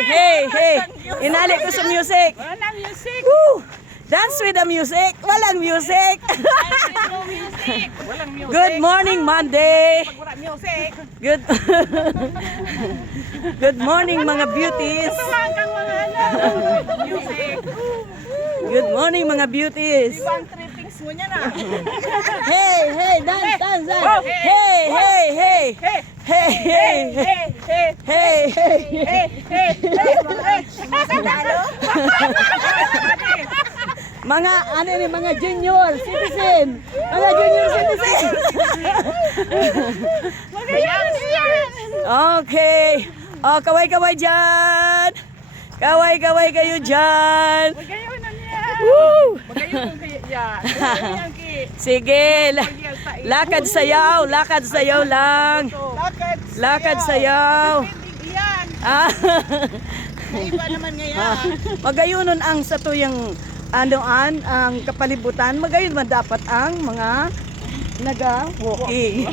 hey. Inali ko sa music. Wala music. Woo! Dance with the music. Walang music. No music. Walang music. Good morning, Monday. Pag wala music. Good Good morning, mga beauties. Tuwang kang mga music. Good morning, mga beauties. Ibang trippings mo niya na. Hey, dance. Oh, Hey. Mga mga junior citizen. Okay. Oh, kaway-kaway dyan. Kaway kayo dyan. Magayon na niya. Woo! Magayon kung kaya yan. Sige. Lakad sayaw lang. Lakad sayaw. Iyan. Ah. Iba naman ngayon. Magayunon ang sa tuyang ang kapalibutan. Magayon man dapat ang mga naga-walking.